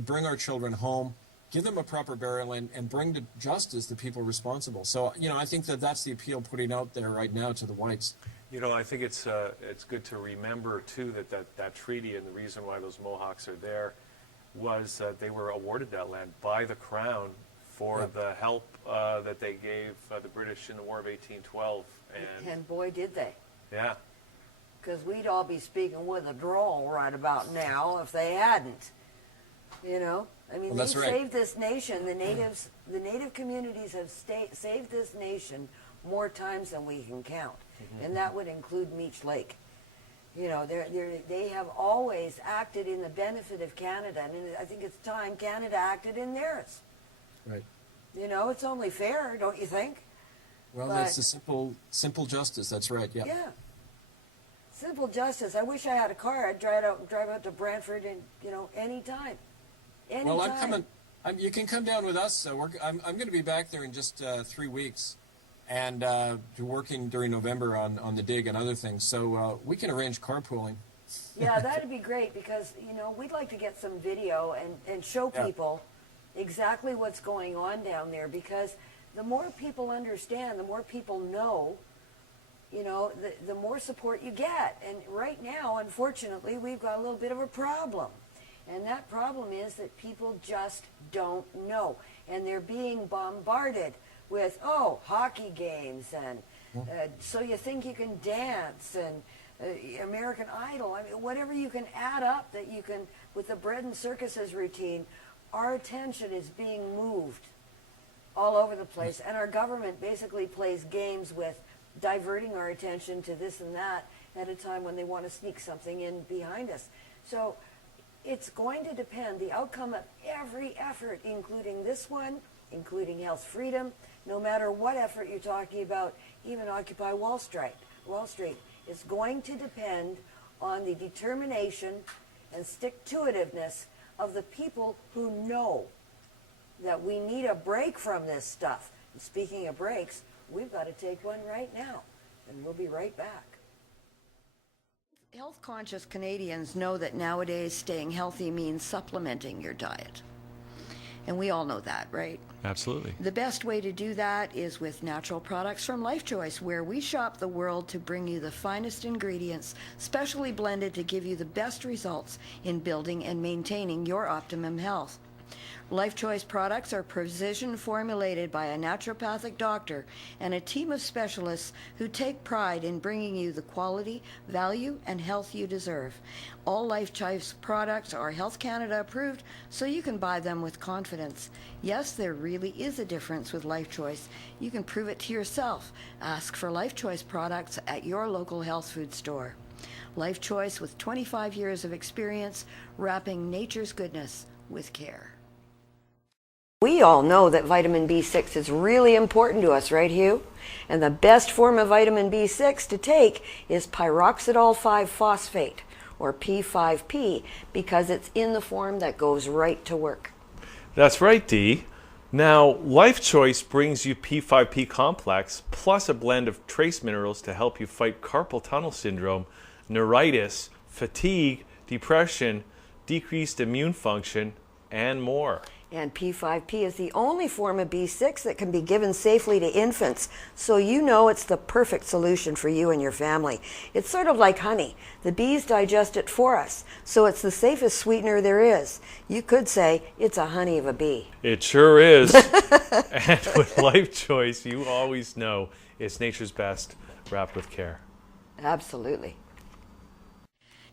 bring our children home, give them a proper burial, and bring to justice the people responsible. So, I think that's the appeal putting out there right now to the whites. I think it's good to remember, too, that treaty and the reason why those Mohawks are there was that they were awarded that land by the Crown for the help that they gave the British in the War of 1812. And boy, did they. Yeah. Because we'd all be speaking with a drawl right about now if they hadn't. They saved this nation. The native communities have saved this nation more times than we can count. Mm-hmm. And that would include Meech Lake. They have always acted in the benefit of Canada, and I think it's time Canada acted in theirs. Right. It's only fair, don't you think? Well, that's the simple justice. That's right. Yeah. Yeah. Simple justice. I wish I had a car. I'd drive out to Brantford and anytime. Well, I'm coming. You can come down with us. I'm going to be back there in just 3 weeks, and working during November on the dig and other things. So we can arrange carpooling. Yeah, that'd be great because we'd like to get some video and show people exactly what's going on down there, because the more people understand, the more people know, the more support you get. And right now, unfortunately, we've got a little bit of a problem. And that problem is that people just don't know. And they're being bombarded with, oh, hockey games, and so you think you can dance, and American Idol. I mean, whatever you can add up that you can, with the bread and circuses routine, our attention is being moved all over the place. And our government basically plays games with diverting our attention to this and that at a time when they want to sneak something in behind us. So it's going to depend, the outcome of every effort, including this one, including health freedom, no matter what effort you're talking about, even Occupy Wall Street, it's going to depend on the determination and stick-to-itiveness of the people who know that we need a break from this stuff. And speaking of breaks, we've got to take one right now, and we'll be right back. Health-conscious Canadians know that nowadays staying healthy means supplementing your diet. And we all know that, right? Absolutely. The best way to do that is with natural products from Life Choice, where we shop the world to bring you the finest ingredients, specially blended to give you the best results in building and maintaining your optimum health. Life Choice products are precision formulated by a naturopathic doctor and a team of specialists who take pride in bringing you the quality, value, and health you deserve. All Life Choice products are Health Canada approved, so you can buy them with confidence. Yes, there really is a difference with Life Choice. You can prove it to yourself. Ask for Life Choice products at your local health food store. Life Choice, with 25 years of experience, wrapping nature's goodness with care. We all know that vitamin B6 is really important to us, right, Hugh? And the best form of vitamin B6 to take is pyroxidol 5-phosphate, or P5P, because it's in the form that goes right to work. That's right, Dee. Now, Life Choice brings you P5P complex plus a blend of trace minerals to help you fight carpal tunnel syndrome, neuritis, fatigue, depression, decreased immune function, and more. And P5P is the only form of B6 that can be given safely to infants, so you know it's the perfect solution for you and your family. It's sort of like honey. The bees digest it for us, so it's the safest sweetener there is. You could say it's a honey of a bee. It sure is. And with Life Choice, you always know it's nature's best, wrapped with care. Absolutely.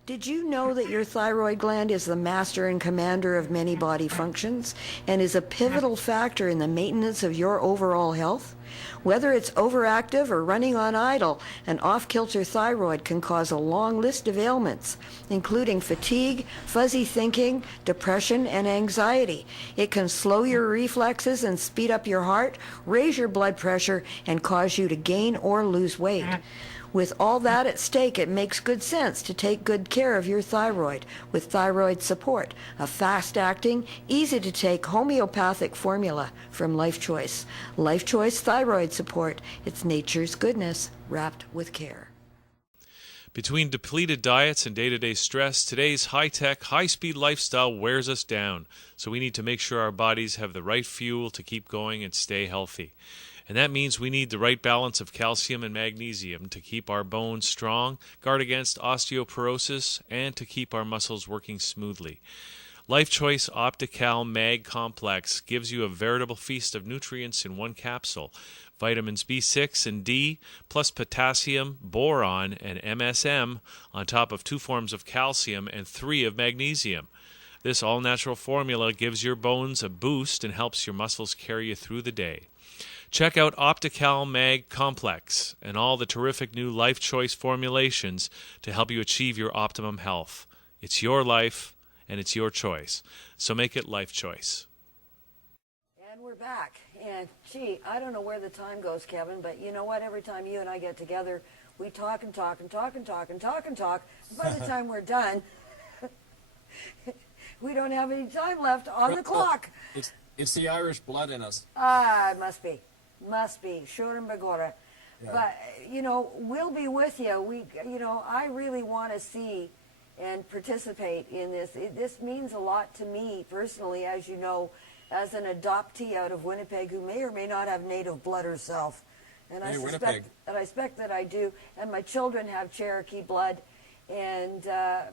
Did you know that your thyroid gland is the master and commander of many body functions and is a pivotal factor in the maintenance of your overall health? Whether it's overactive or running on idle, an off-kilter thyroid can cause a long list of ailments, including fatigue, fuzzy thinking, depression, and anxiety. It can slow your reflexes and speed up your heart, raise your blood pressure, and cause you to gain or lose weight. With all that at stake, it makes good sense to take good care of your thyroid with Thyroid Support, a fast-acting, easy-to-take homeopathic formula from Life Choice. Life Choice Thyroid Support. It's nature's goodness wrapped with care. Between depleted diets and day-to-day stress, today's high-tech, high-speed lifestyle wears us down, so we need to make sure our bodies have the right fuel to keep going and stay healthy. And that means we need the right balance of calcium and magnesium to keep our bones strong, guard against osteoporosis, and to keep our muscles working smoothly. Life Choice Optical Mag Complex gives you a veritable feast of nutrients in one capsule. Vitamins B6 and D, plus potassium, boron, and MSM, on top of 2 forms of calcium and 3 of magnesium. This all-natural formula gives your bones a boost and helps your muscles carry you through the day. Check out Optical Mag Complex and all the terrific new Life Choice formulations to help you achieve your optimum health. It's your life, and it's your choice. So make it Life Choice. And we're back. And, gee, I don't know where the time goes, Kevin, but you know what? Every time you and I get together, we talk and talk and talk and talk and talk and talk. By the time we're done, we don't have any time left on the clock. It's the Irish blood in us. It must be. Must be. Sure and Bagora. Yeah. But, you know, we'll be with you. I really want to see and participate in this. This means a lot to me personally, as you know, as an adoptee out of Winnipeg who may or may not have native blood herself. And I suspect that I do. And my children have Cherokee blood. And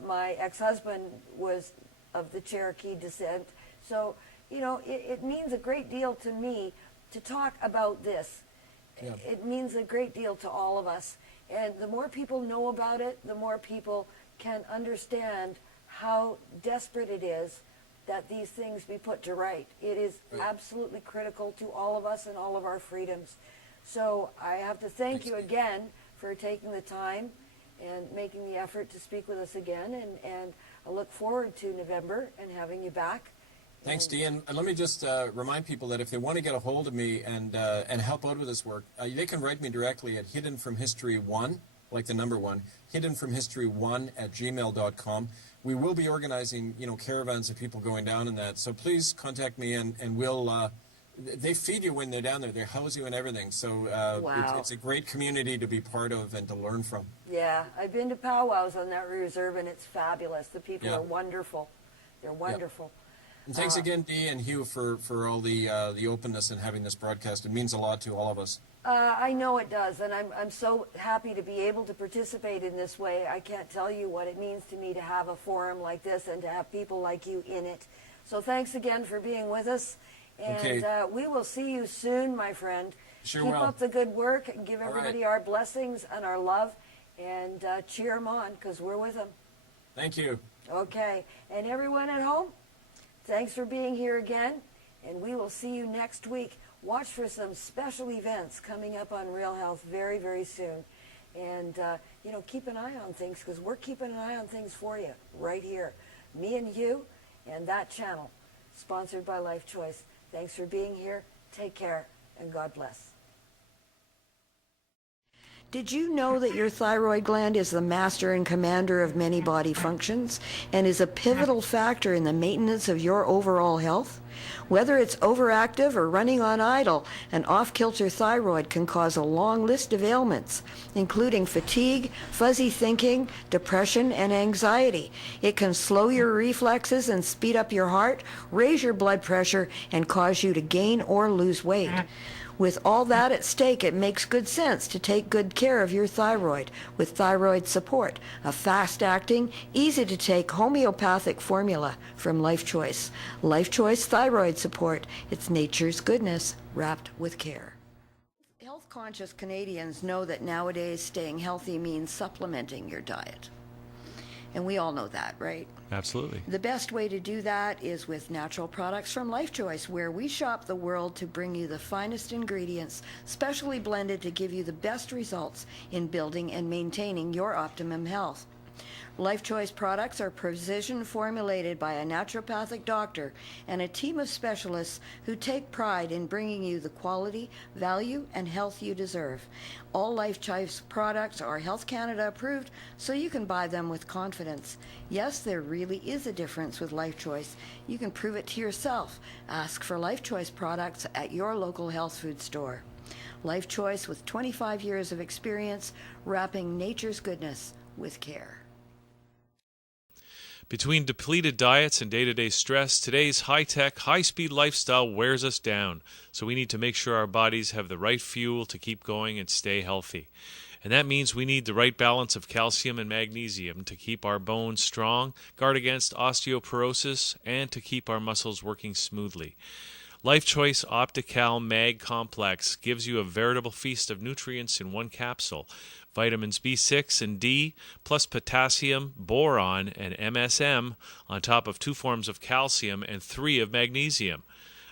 my ex-husband was of the Cherokee descent. So, it means a great deal to me to talk about this. Yeah. It means a great deal to all of us. And the more people know about it, the more people can understand how desperate it is that these things be put to right. It is absolutely critical to all of us and all of our freedoms. So I have to thank you again for taking the time and making the effort to speak with us again. And I look forward to November and having you back. Thanks, Dee. And let me just remind people that if they want to get a hold of me and help out with this work, they can write me directly at hiddenfromhistory1, like the number 1, hiddenfromhistory1@gmail.com. We will be organizing, caravans of people going down in that. So please contact me and we'll, they feed you when they're down there. They house you and everything. So wow. It's a great community to be part of and to learn from. Yeah, I've been to powwows on that reserve and it's fabulous. The people are wonderful. They're wonderful. Yeah. And thanks again, Dee and Hugh, for all the openness and having this broadcast. It means a lot to all of us. I know it does, and I'm so happy to be able to participate in this way. I can't tell you what it means to me to have a forum like this and to have people like you in it. So thanks again for being with us, and we will see you soon, my friend. Sure Keep will. up the good work and give everybody our blessings and our love, and cheer them on, because we're with them. Thank you. Okay, and everyone at home, thanks for being here again, and we will see you next week. Watch for some special events coming up on Real Health very, very soon. And, keep an eye on things, because we're keeping an eye on things for you right here. Me and you and that channel, sponsored by Life Choice. Thanks for being here. Take care, and God bless. Did you know that your thyroid gland is the master and commander of many body functions and is a pivotal factor in the maintenance of your overall health? Whether it's overactive or running on idle, an off-kilter thyroid can cause a long list of ailments, including fatigue, fuzzy thinking, depression, and anxiety. It can slow your reflexes and speed up your heart, raise your blood pressure, and cause you to gain or lose weight. With all that at stake, it makes good sense to take good care of your thyroid with Thyroid Support, a fast-acting, easy-to-take homeopathic formula from Life Choice. Life Choice Thyroid Support. It's nature's goodness wrapped with care. Health-conscious Canadians know that nowadays staying healthy means supplementing your diet. And we all know that, right? Absolutely. The best way to do that is with natural products from Life Choice, where we shop the world to bring you the finest ingredients, specially blended to give you the best results in building and maintaining your optimum health. Life Choice products are precision formulated by a naturopathic doctor and a team of specialists who take pride in bringing you the quality, value, and health you deserve. All Life Choice products are Health Canada approved, so you can buy them with confidence. Yes, there really is a difference with Life Choice. You can prove it to yourself. Ask for Life Choice products at your local health food store. Life Choice, with 25 years of experience, wrapping nature's goodness with care. Between depleted diets and day-to-day stress, today's high-tech, high-speed lifestyle wears us down, so we need to make sure our bodies have the right fuel to keep going and stay healthy. And that means we need the right balance of calcium and magnesium to keep our bones strong, guard against osteoporosis, and to keep our muscles working smoothly. Life Choice Optical Mag Complex gives you a veritable feast of nutrients in one capsule. Vitamins B6 and D, plus potassium, boron, and MSM, on top of 2 forms of calcium and 3 of magnesium.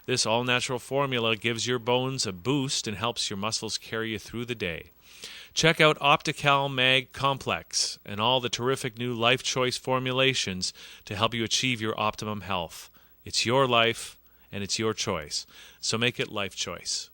This all-natural formula gives your bones a boost and helps your muscles carry you through the day. Check out Optical Mag Complex and all the terrific new Life Choice formulations to help you achieve your optimum health. It's your life, and it's your choice. So make it Life Choice.